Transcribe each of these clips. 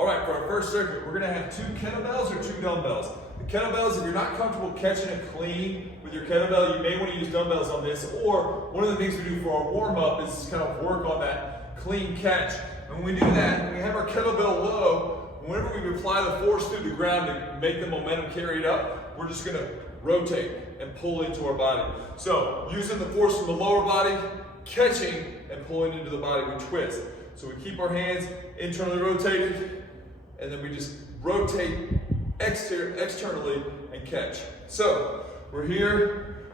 All right, for our first circuit, we're gonna have 2 kettlebells or 2 dumbbells. The kettlebells, if you're not comfortable catching it clean with your kettlebell, you may wanna use dumbbells on this, or one of the things we do for our warm-up is kind of work on that clean catch. And when we do that, when we have our kettlebell low, whenever we apply the force through the ground to make the momentum carry it up, we're just gonna rotate and pull into our body. So using the force from the lower body, catching and pulling into the body, we twist. So we keep our hands internally rotated, and then we just rotate externally and catch. So we're here,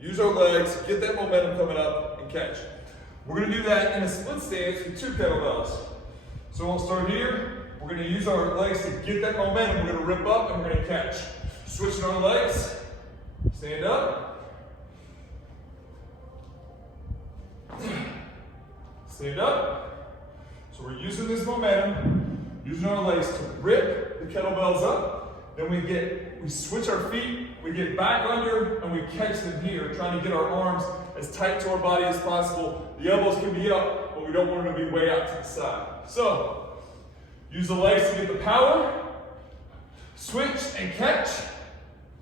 use our legs, get that momentum coming up and catch. We're gonna do that in a split stance with 2 kettlebells. So we'll start here, we're gonna use our legs to get that momentum. We're gonna rip up and we're gonna catch. Switching our legs, stand up, stand up. So we're using this momentum, using our legs to rip the kettlebells up. Then we switch our feet, we get back under, and we catch them here, trying to get our arms as tight to our body as possible. The elbows can be up, but we don't want them to be way out to the side. So, use the legs to get the power, switch and catch,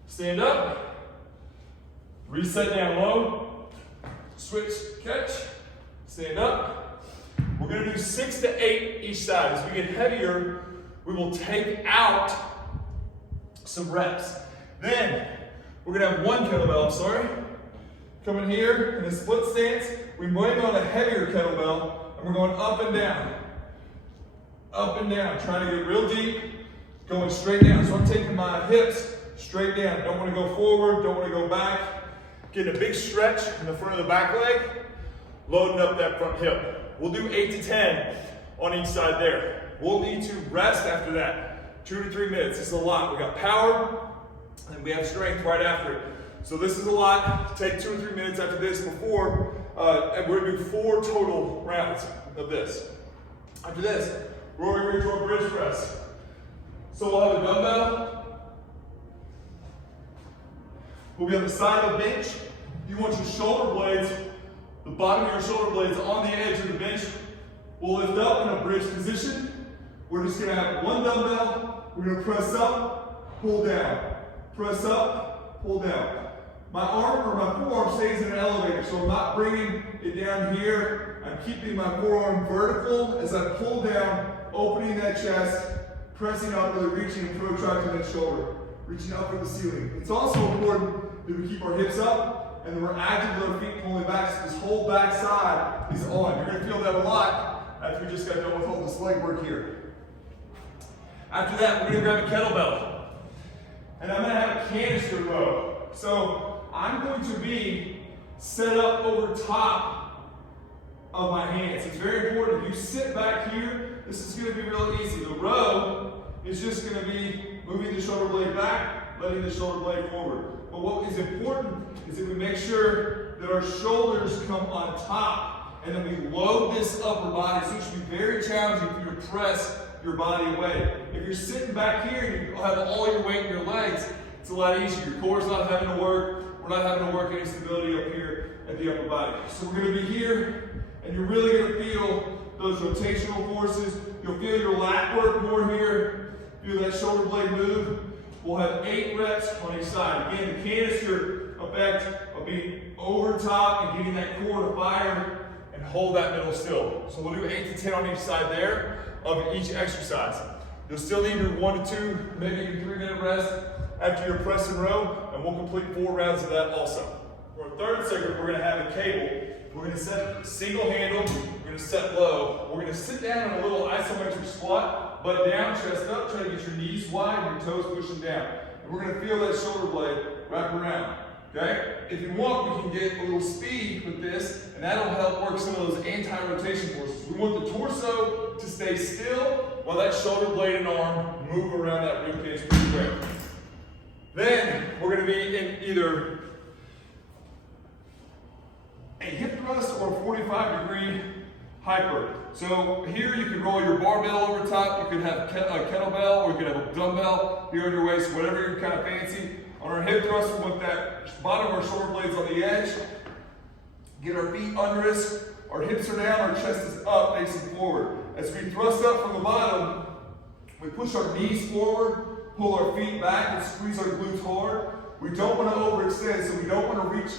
stand up, reset down low, switch, catch, stand up. We're gonna do 6 to 8 each side. As we get heavier, we will take out some reps. Then, we're gonna have 1 kettlebell, come in here in a split stance. We're moving on a heavier kettlebell, and we're going up and down, trying to get real deep, going straight down. So I'm taking my hips straight down. Don't want to go forward, don't want to go back. Getting a big stretch in the front of the back leg, loading up that front hip. We'll do 8 to 10 on each side there. We'll need to rest after that. 2 to 3 minutes. This is a lot. We got power, and we have strength right after it. So this is a lot. Take 2 or 3 minutes after this before, and we're gonna do 4 total rounds of this. After this, we're over here to our bridge press. So we'll have a dumbbell. We'll be on the side of the bench. You want your shoulder blades, the bottom of your shoulder blades on the edge of the bench. We'll lift up in a bridge position. We're just gonna have 1 dumbbell. We're gonna press up, pull down. Press up, pull down. My arm or my forearm stays in an elevator, so I'm not bringing it down here. I'm keeping my forearm vertical as I pull down, opening that chest, pressing up, really reaching and protracting that shoulder, reaching up for the ceiling. It's also important that we keep our hips up and then we're active with our feet pulling back, so this whole back side is on. You're gonna feel that a lot after we just got done with all this leg work here. After that, we're gonna grab a kettlebell. And I'm gonna have a canister row. So I'm going to be set up over top of my hands. It's very important. If you sit back here, this is gonna be real easy. The row is just gonna be moving the shoulder blade back, letting the shoulder blade forward. But what is important is that we make sure that our shoulders come on top and then we load this upper body. So it should be very challenging for you to press your body away. If you're sitting back here and you have all your weight in your legs, it's a lot easier. Your core's not having to work. We're not having to work any stability up here at the upper body. So we're gonna be here, and you're really gonna feel those rotational forces. You'll feel your lat work more here. Feel that shoulder blade move. We'll have 8 reps on each side. Again, the canister effect of being over top and getting that core to fire and hold that middle still. So we'll do 8 to 10 on each side there of each exercise. You'll still need your 1 to 2, maybe your 3-minute rest after your press and row, and we'll complete 4 rounds of that also. For our third segment, we're gonna have a cable. We're gonna set single handle, we're gonna set low. We're gonna sit down in a little isometric squat, butt down, chest up, try to get your knees wide and your toes pushing down. And we're gonna feel that shoulder blade wrap around, okay? If you want, we can get a little speed with this, and that'll help work some of those anti-rotation forces. We want the torso to stay still while that shoulder blade and arm move around that rib cage pretty quick. Then we're going to be in either a hip thrust or a 45-degree hyper. So here you can roll your barbell over top, you could have a kettlebell, or you could have a dumbbell here on your waist, whatever you're kind of fancy. On our hip thrust, we want that bottom of our shoulder blades on the edge. Get our feet under us, our hips are down, our chest is up, facing forward. As we thrust up from the bottom, We push our knees forward, pull our feet back, and squeeze our glutes hard. We don't want to overextend, so we don't want to reach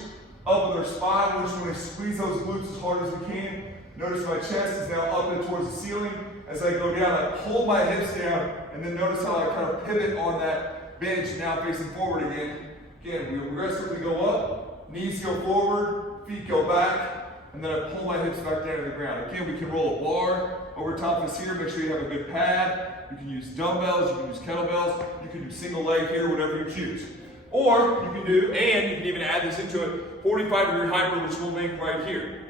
up with our spine. We just want to squeeze those glutes as hard as we can. Notice my chest is now up and towards the ceiling. As I go down, I pull my hips down, and then notice how I kind of pivot on that bench, now facing forward again. Again, we aggressively go up, knees go forward, feet go back, and then I pull my hips back down to the ground. Again, we can roll a bar over top of us here. Make sure you have a good pad. You can use dumbbells, you can use kettlebells, you can do single leg here, whatever you choose. Or you can do, and you can even add this into a 45-degree hyper, which we'll make right here.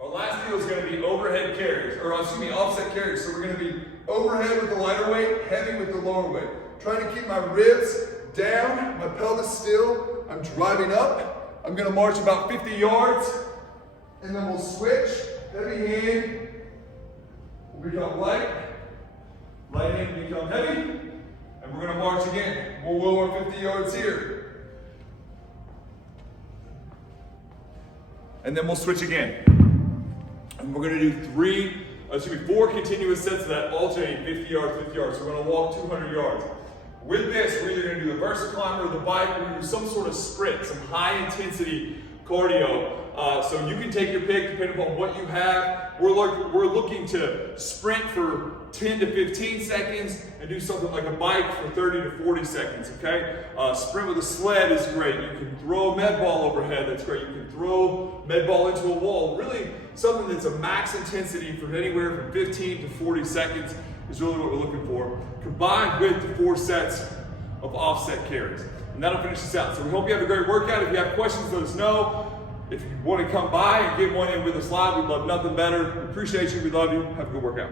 Our last deal is going to be overhead carries, or excuse me, offset carries. So we're going to be overhead with the lighter weight, heavy with the lower weight. Trying to keep my ribs down, my pelvis still. I'm driving up. I'm going to march about 50 yards, and then we'll switch. Heavy hand will become light. Light hand become heavy. And we're going to march again. We'll roll our 50 yards here. And then we'll switch again. And we're going to do 4 continuous sets of that, alternating 50 yards, 50 yards. So we're going to walk 200 yards. With this, we're either going to do the Versaclimber or the bike, or we're going to do some sort of sprint, some high intensity cardio. So you can take your pick depending upon what you have. We're looking to sprint for 10 to 15 seconds and do something like a bike for 30 to 40 seconds, okay? Sprint with a sled is great. You can throw a med ball overhead, that's great. You can throw med ball into a wall. Really something that's a max intensity for anywhere from 15 to 40 seconds is really what we're looking for, combined with the 4 sets of offset carries. And that'll finish this out. So we hope you have a great workout. If you have questions, let us know. If you want to come by and get one in with us live, we'd love nothing better. We appreciate you. We love you. Have a good workout.